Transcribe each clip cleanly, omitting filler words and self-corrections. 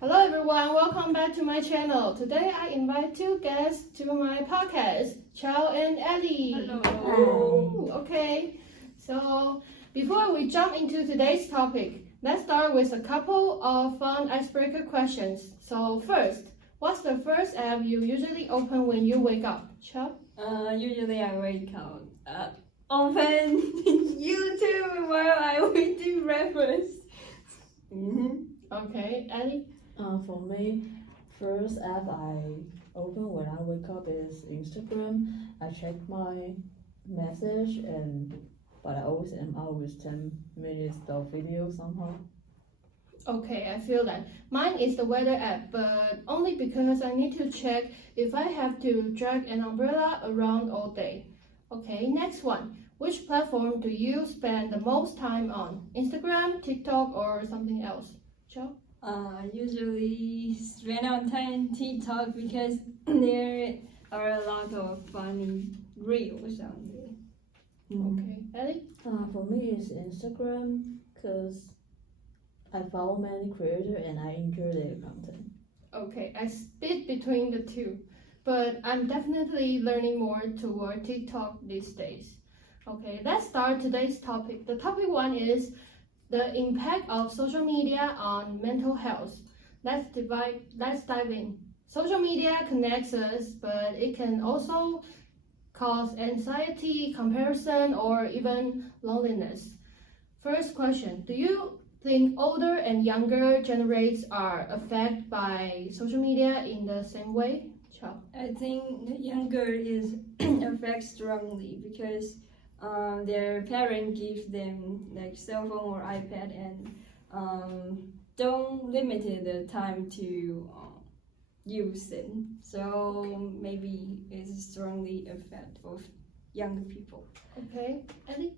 Hello everyone, welcome back to my channel. Today I invite two guests to my podcast, Chow and Ellie. Hello. Okay, so before we jump into today's topic, let's start with a couple of fun icebreaker questions. So first, what's the first app you usually open when you wake up? Chow? Usually I wake up, open YouTube while I waiting breakfast. Okay, Ellie? For me, first app I open when I wake up is Instagram. I check my message but I always am out with 10 minutes of video somehow. Okay, I feel that. Mine is the weather app, but only because I need to check if I have to drag an umbrella around all day. Okay, next one. Which platform do you spend the most time on? Instagram, TikTok, or something else? Joe? Usually spend on time TikTok because there are a lot of funny reels on there. Okay, Ellie? For me, it's Instagram because I follow many creators and I enjoy their content. Okay, I split between the two, but I'm definitely learning more toward TikTok these days. Okay, let's start today's topic. The topic one is the impact of social media on mental health. Let's dive in. Social media connects us, but it can also cause anxiety, comparison, or even loneliness. First question, do you think older and younger generations are affected by social media in the same way? Chow. I think the younger is affected strongly because their parents give them like cell phone or iPad and don't limit the time to use it. So maybe it's strongly affect of younger people. Okay, Ellie?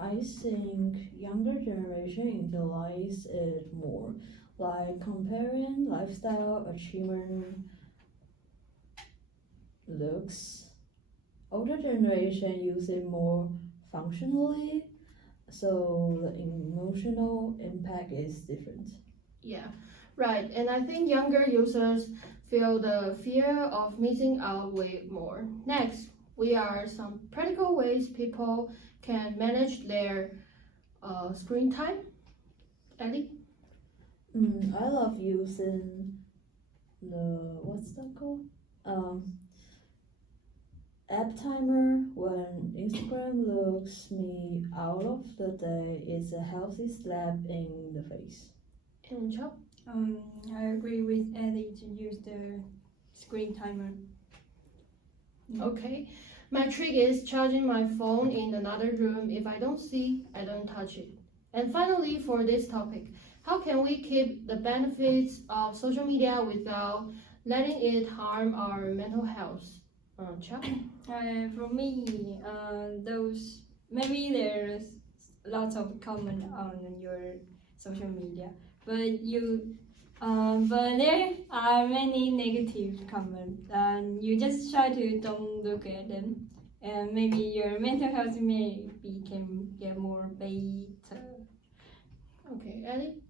I think younger generation utilize it more, like comparing lifestyle, achievement, looks. Older generation use it more functionally, so the emotional impact is different. Yeah, right. And I think younger users feel the fear of missing out way more. Next, we are some practical ways people can manage their screen time. Ellie? I love using what's that called? App timer when Instagram looks me out of the day is a healthy slap in the face. And Chop? I agree with Eddie to use the screen timer. Okay. My trick is charging my phone in another room. If I don't see, I don't touch it. And finally, for this topic, how can we keep the benefits of social media without letting it harm our mental health? Chuck? For me, those maybe there's lots of comment on your social media, but there are many negative comments, and you just try to don't look at them, and maybe your mental health maybe can get more better. Okay, Ellie?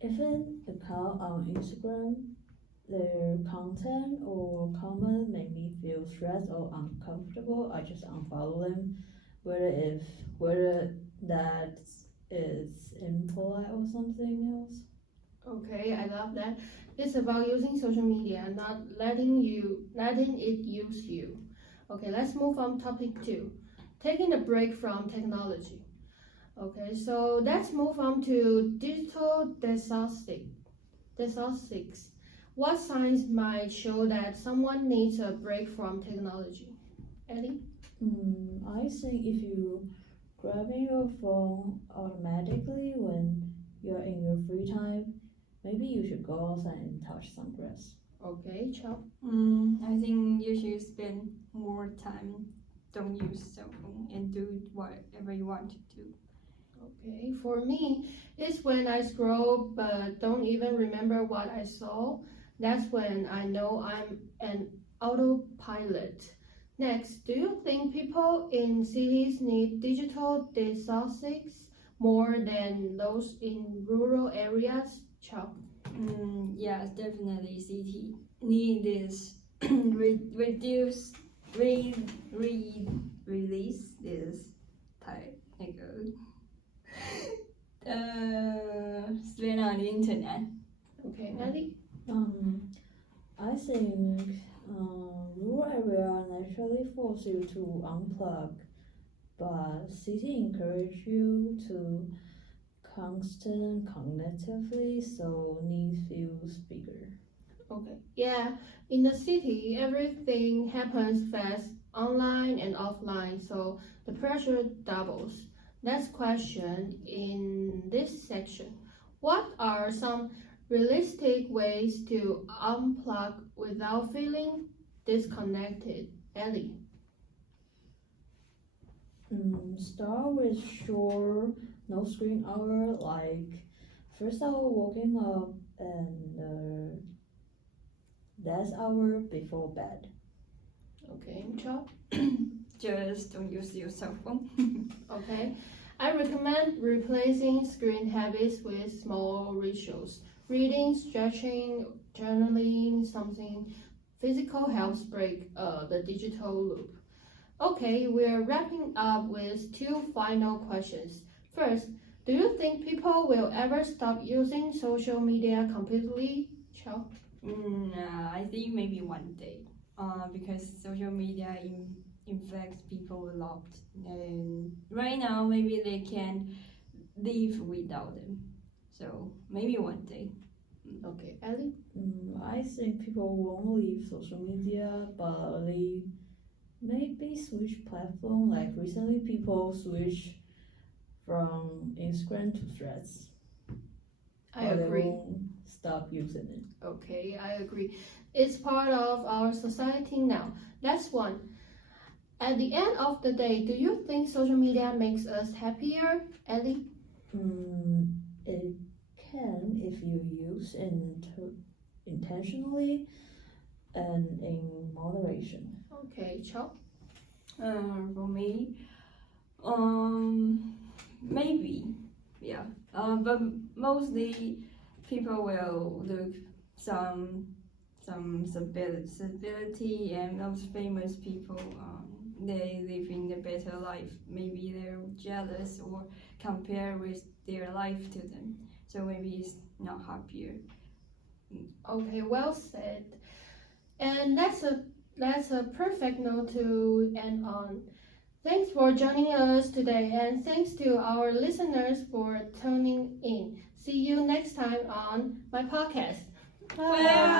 If an account on Instagram, their content or comment make me feel stressed or uncomfortable, I just unfollow them. Whether that is impolite or something else. Okay, I love that. It's about using social media, not letting it use you. Okay, let's move on topic 2. Taking a break from technology. Okay, so let's move on to digital detoxics. What signs might show that someone needs a break from technology? Ellie? I think if you grabbing your phone automatically when you're in your free time, maybe you should go outside and touch some grass. Okay, Chow. I think you should spend more time. Don't use cell phone and do whatever you want to do. Okay, for me, it's when I scroll but don't even remember what I saw. That's when I know I'm an autopilot. Next, do you think people in cities need digital detoxics more than those in rural areas? Ciao. Yeah, definitely city need this release this type 那个spend on the internet. Okay, Ellie? I think rural area naturally force you to unplug, but city encourage you to constant cognitively, so need feels bigger. Okay. Yeah, in the city, everything happens fast, online and offline, so the pressure doubles. Next question in this section. What are some realistic ways to unplug without feeling disconnected? Ellie. Start with short, no screen hour, like first hour waking up and last hour before bed. Okay, Chop. Just don't use your cell phone. Okay. I recommend replacing screen habits with small rituals. Reading, stretching, journaling, something physical helps break the digital loop. Okay, we're wrapping up with two final questions. First, do you think people will ever stop using social media completely? Chao. I think maybe one day. Because social media infects people a lot, and right now maybe they can live without them. So maybe one day. Okay, Ellie? I think people won't leave social media, but they maybe switch platform. Like recently, people switch from Instagram to Threads. I Or agree. They won't stop using it. Okay, I agree. It's part of our society now. That's one. At the end of the day, do you think social media makes us happier, Ellie? It can if you use intentionally and in moderation. Okay, Chao. For me, maybe, yeah. But mostly people will look some stability, and those famous people, they live in a better life. Maybe they're jealous or compare with their life to them. So maybe it's not happier. Okay, well said. And that's a perfect note to end on. Thanks for joining us today, and thanks to our listeners for tuning in. See you next time on my podcast. Bye.